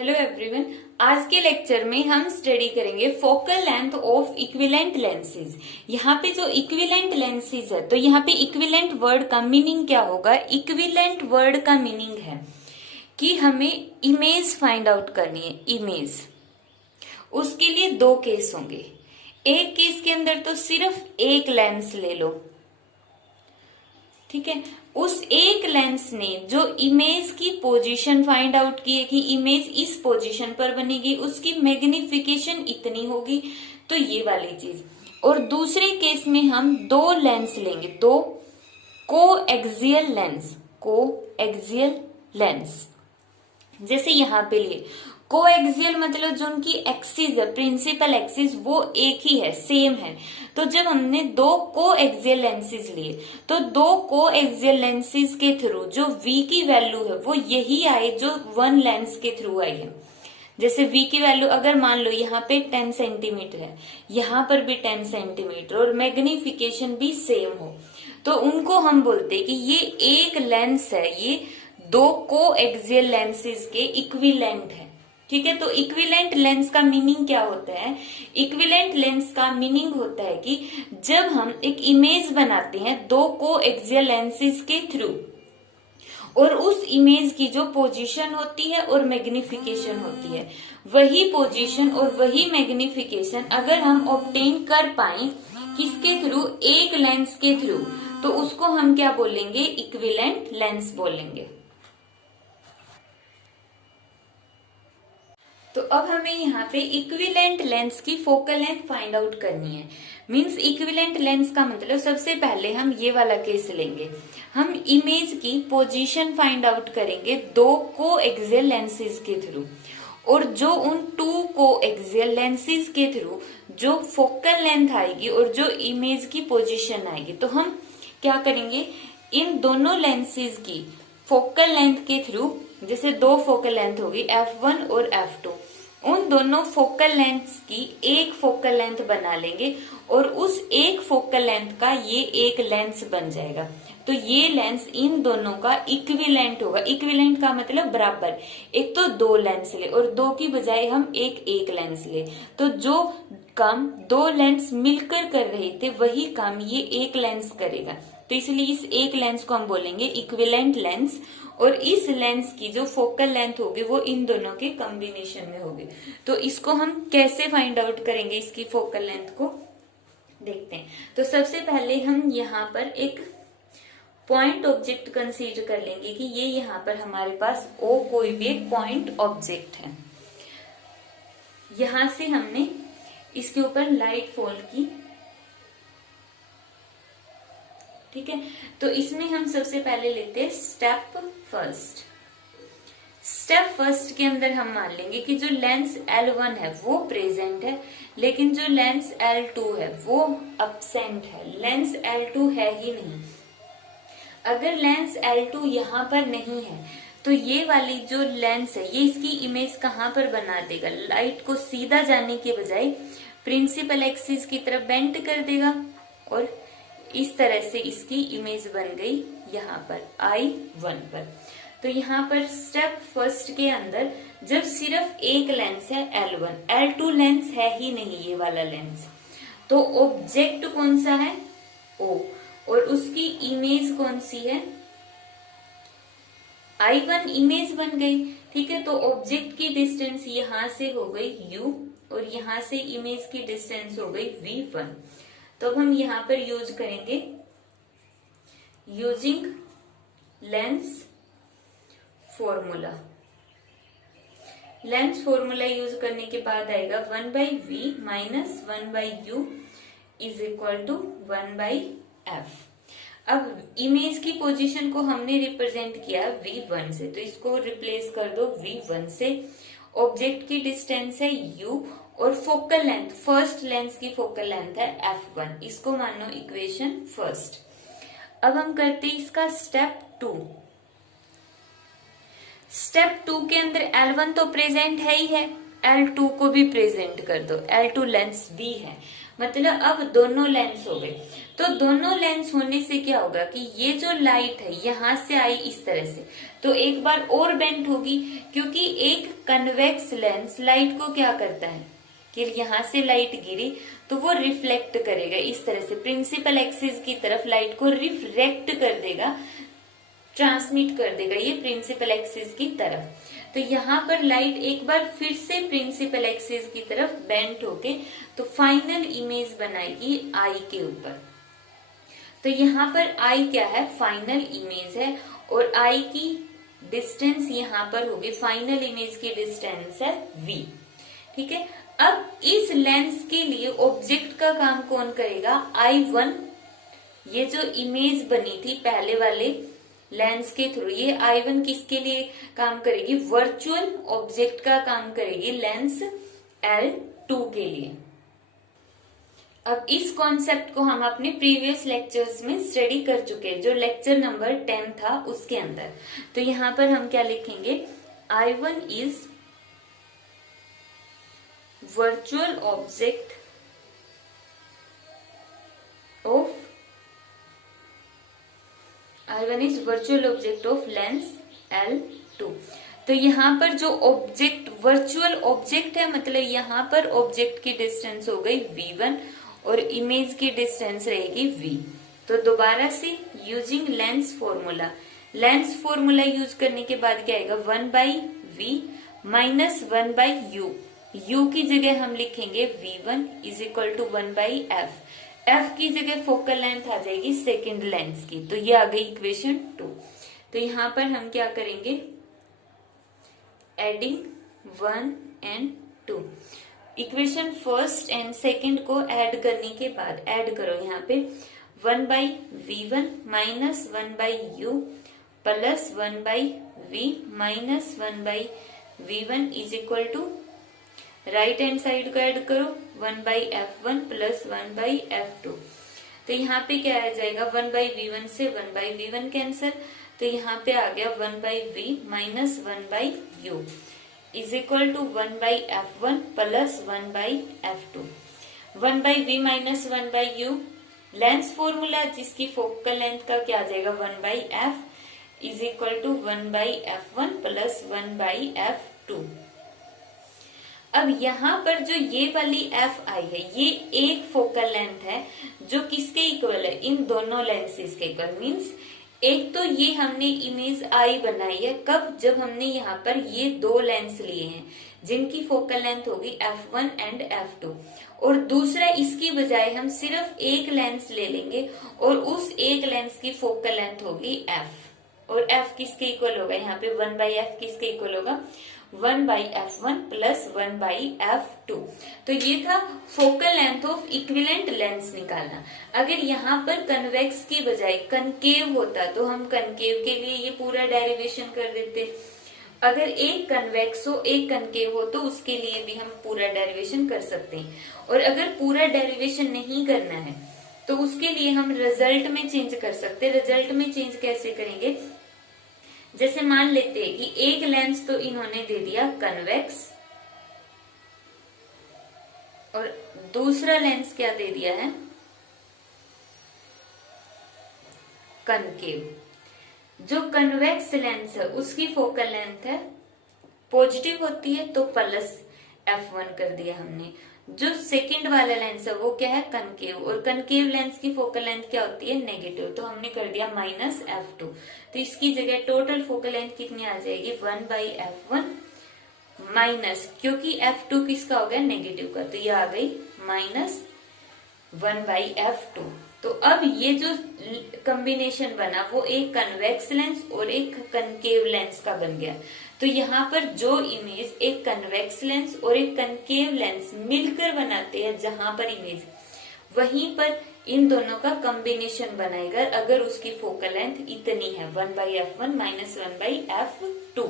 Hello everyone. आज के lecture में हम स्टडी करेंगे focal length of equivalent lenses. यहाँ पे जो इक्विवेलेंट लेंसेज है तो यहाँ पे इक्विवेलेंट वर्ड का मीनिंग क्या होगा। इक्विवेलेंट वर्ड का मीनिंग है कि हमें इमेज फाइंड आउट करनी है। इमेज, उसके लिए दो केस होंगे। एक केस के अंदर तो सिर्फ एक लेंस ले लो, ठीक है। उस एक लेंस ने जो इमेज की पोजीशन फाइंड आउट की है कि इमेज इस पोजीशन पर बनेगी, उसकी मैग्निफिकेशन इतनी होगी, तो ये वाली चीज। और दूसरे केस में हम दो लेंस लेंगे, दो कोएक्सियल लेंस। कोएक्सियल लेंस जैसे यहाँ पे लिए कोएक्सियल मतलब जो उनकी एक्सिस है, प्रिंसिपल एक्सिस, वो एक ही है, सेम है। तो जब हमने दो कोएक्सियल लेंसेज लिए तो दो कोएक्सियल लेंसेज के थ्रू जो v की वैल्यू है वो यही आए जो वन लेंस के थ्रू आई है। जैसे v की वैल्यू अगर मान लो यहाँ पे 10 सेंटीमीटर है, यहाँ पर भी 10 सेंटीमीटर और मैग्निफिकेशन भी सेम हो, तो उनको हम बोलते हैं कि ये एक लेंस है, ये दो कोएक्सियल लेंसेज के इक्विवेलेंट है, ठीक है। तो इक्विवेलेंट लेंस का मीनिंग क्या होता है। इक्विवेलेंट लेंस का मीनिंग होता है कि जब हम एक इमेज बनाते हैं दो कोएक्सियल लेंसेज के थ्रू, और उस इमेज की जो पोजीशन होती है और मैग्निफिकेशन होती है, वही पोजीशन और वही मैग्निफिकेशन अगर हम ऑब्टेन कर पाए किसके थ्रू, एक लेंस के थ्रू, तो उसको हम क्या बोलेंगे, इक्विवेलेंट लेंस बोलेंगे। तो अब हमें यहाँ पे इक्विवेलेंट लेंस की फोकल लेंथ फाइंड आउट करनी है। मींस इक्विवेलेंट लेंस का मतलब सबसे पहले हम ये वाला केस लेंगे, हम इमेज की पोजीशन फाइंड आउट करेंगे दो कोएक्सियल लेंसेज के थ्रू, और जो उन टू कोएक्सियल लेंसेज के थ्रू जो फोकल लेंथ आएगी और जो इमेज की पोजीशन आएगी, तो हम क्या करेंगे, इन दोनों लेंसेज की फोकल लेंथ के थ्रू, जैसे दो फोकल लेंथ होगी f1 और f2, उन दोनों फोकल लेंथ्स की एक फोकल लेंथ बना लेंगे और उस एक फोकल लेंथ का ये एक लेंस बन जाएगा। तो ये लेंस इन दोनों का इक्विवेलेंट होगा। इक्विवेलेंट का मतलब बराबर। एक तो दो लेंस ले और दो की बजाय हम एक लेंस ले, तो जो काम दो लेंस मिलकर कर रहे थे वही काम ये एक लेंस करेगा। तो इसलिए इस एक लेंस को हम बोलेंगे इक्विवेलेंट लेंस, और इस लेंस की जो फोकल लेंथ होगी वो इन दोनों के कॉम्बिनेशन में होगी। तो इसको हम कैसे फाइंड आउट करेंगे, इसकी फोकल लेंथ को देखते हैं। तो सबसे पहले हम यहाँ पर एक पॉइंट ऑब्जेक्ट कंसीडर कर लेंगे कि ये यहाँ पर हमारे पास O कोई भी एक पॉइंट ऑब्जेक्ट है। यहां से हमने इसके ऊपर लाइट फॉल की, ठीक है। तो इसमें हम सबसे पहले लेते हैं स्टेप फर्स्ट। स्टेप फर्स्ट के अंदर हम मान लेंगे कि जो लेंस L1 है वो प्रेजेंट है, लेकिन जो लेंस L2 है वो अब्सेंट है। लेंस L2 है ही नहीं। अगर लेंस L2 यहाँ पर नहीं है तो ये वाली जो लेंस है ये इसकी इमेज कहाँ पर बना देगा, लाइट को सीधा जाने के बजाय प्रिंसिपल एक्सिस की तरफ बेंड कर देगा, और इस तरह से इसकी इमेज बन गई यहाँ पर I1 पर। तो यहाँ पर स्टेप फर्स्ट के अंदर जब सिर्फ एक लेंस है L1, L2 लेंस है ही नहीं ये वाला लेंस, तो ऑब्जेक्ट कौन सा है, O, और उसकी इमेज कौन सी है, I1 इमेज बन गई, ठीक है। तो ऑब्जेक्ट की डिस्टेंस यहां से हो गई U और यहां से इमेज की डिस्टेंस हो गई V1। तो हम यहाँ पर यूज करेंगे using lens formula. Lens formula use करने के बाद आएगा 1/v minus 1/u is equal to 1/f। अब इमेज की पोजीशन को हमने रिप्रेजेंट किया v1 से, तो इसको रिप्लेस कर दो v1 से। ऑब्जेक्ट की डिस्टेंस है u और फोकल लेंथ, फर्स्ट लेंस की फोकल लेंथ है f1, इसको मानो इक्वेशन फर्स्ट। अब हम करते हैं इसका स्टेप 2। स्टेप 2 के अंदर L1 तो प्रेजेंट है ही है, L2 को भी प्रेजेंट कर दो, L2 लेंस भी है, मतलब अब दोनों लेंस हो गए। तो दोनों लेंस होने से क्या होगा कि ये जो लाइट है यहां से आई इस तरह से, तो एक बार और बेंट होगी, क्योंकि एक कन्वेक्स लेंस लाइट को क्या करता है कि यहाँ से लाइट गिरी तो वो रिफ्लेक्ट करेगा इस तरह से, प्रिंसिपल एक्सिस की तरफ लाइट को रिफ्रेक्ट कर देगा, ट्रांसमिट कर देगा ये प्रिंसिपल एक्सिस की तरफ। तो यहाँ पर लाइट एक बार फिर से प्रिंसिपल एक्सिस की तरफ बेंट होके तो फाइनल इमेज बनाएगी आई के ऊपर। तो यहाँ पर आई क्या है, फाइनल इमेज है, और आई की डिस्टेंस यहाँ पर होगी, फाइनल इमेज की डिस्टेंस है v। ठीक है, अब इस लेंस के लिए ऑब्जेक्ट का काम कौन करेगा, I1। ये जो इमेज बनी थी पहले वाले लेंस के थ्रू, ये I1 किसके लिए काम करेगी, वर्चुअल ऑब्जेक्ट का काम करेगी लेंस L2 के लिए। अब इस कॉन्सेप्ट को हम अपने प्रीवियस लेक्चर्स में स्टडी कर चुके हैं, जो लेक्चर नंबर 10 था उसके अंदर। तो यहाँ पर हम क्या लिखेंगे, I1 is virtual object of I1 is virtual object of lens L2। तो यहाँ पर जो ऑब्जेक्ट वर्चुअल ऑब्जेक्ट है, मतलब यहाँ पर ऑब्जेक्ट की डिस्टेंस हो गई v1 और इमेज की डिस्टेंस रहेगी v। तो दोबारा से using lens formula, lens formula use करने के बाद क्या आएगा, 1/v माइनस 1/u। u की जगह हम लिखेंगे v1 is equal to 1/f। f की जगह फोकल लेंथ आ जाएगी सेकेंड लेंस की। तो ये आ गई इक्वेशन 2। तो यहाँ पर हम क्या करेंगे, adding 1 and 2, equation first and second को ऐड करने के बाद ऐड करो यहाँ पे 1/v1 minus 1/u plus 1/v minus 1/v1 is equal to, right hand side को ऐड करो 1/f1 प्लस 1/f2। तो यहाँ पे क्या आ जाएगा, 1/v1 से 1/v1 कैंसिल, तो यहाँ पे आ गया 1/v minus 1/u is equal to 1/f1 plus 1/f2। 1/v minus 1/u lens formula जिसकी फोकल लेंथ का क्या आ जाएगा, 1/f is equal to 1/f1 plus 1/f2। अब यहाँ पर जो ये वाली एफ आई है, ये एक फोकल लेंथ है जो किसके इक्वल है, इन दोनों लेंसेज के इक्वल। मींस एक तो ये हमने इमेज आई बनाई है कब, जब हमने यहाँ पर ये दो लेंस लिए हैं जिनकी फोकल लेंथ होगी f1 एंड f2, और दूसरा इसकी बजाय हम सिर्फ एक लेंस ले लेंगे और उस एक लेंस की फोकल लेंथ होगी f, और f किसके इक्वल होगा, यहाँ पे 1/f किसके इक्वल होगा, 1/f1 प्लस 1/f2। तो ये था focal length of equivalent lens निकालना। अगर यहाँ पर कन्वेक्स की बजाय कनकेव होता तो हम कनकेव के लिए ये पूरा डेरिवेशन कर देते। अगर एक कन्वेक्स हो एक कनकेव हो तो उसके लिए भी हम पूरा डेरिवेशन कर सकते हैं। और अगर पूरा डेरिवेशन नहीं करना है तो उसके लिए हम रिजल्ट में चेंज कर सकते हैं। रिजल्ट में चेंज कैसे करेंगे, जैसे मान लेते हैं कि एक लेंस तो इन्होंने दे दिया कन्वेक्स और दूसरा लेंस क्या दे दिया है, कनकेव। जो कन्वेक्स लेंस है उसकी फोकल लेंथ है पॉजिटिव होती है तो प्लस f1 कर दिया हमने। जो सेकंड वाला लेंस है वो क्या है, कनकेव, और कनकेव लेंस की फोकल लेंथ क्या होती है, नेगेटिव, तो हमने कर दिया माइनस f2। तो इसकी जगह टोटल फोकल लेंथ कितनी आ जाएगी, 1/f1 माइनस, क्योंकि f2 किसका हो गया, नेगेटिव का, तो ये आ गई माइनस 1/f2। तो अब ये जो कॉम्बिनेशन बना वो एक कन्वेक्स लेंस और एक कनकेव लेंस का बन गया। तो यहाँ पर जो इमेज एक कन्वेक्स लेंस और एक कनकेव लेंस मिलकर बनाते हैं जहां पर इमेज, वहीं पर इन दोनों का कॉम्बिनेशन बनाएगा अगर उसकी फोकल लेंथ इतनी है 1/f1 माइनस 1/f2।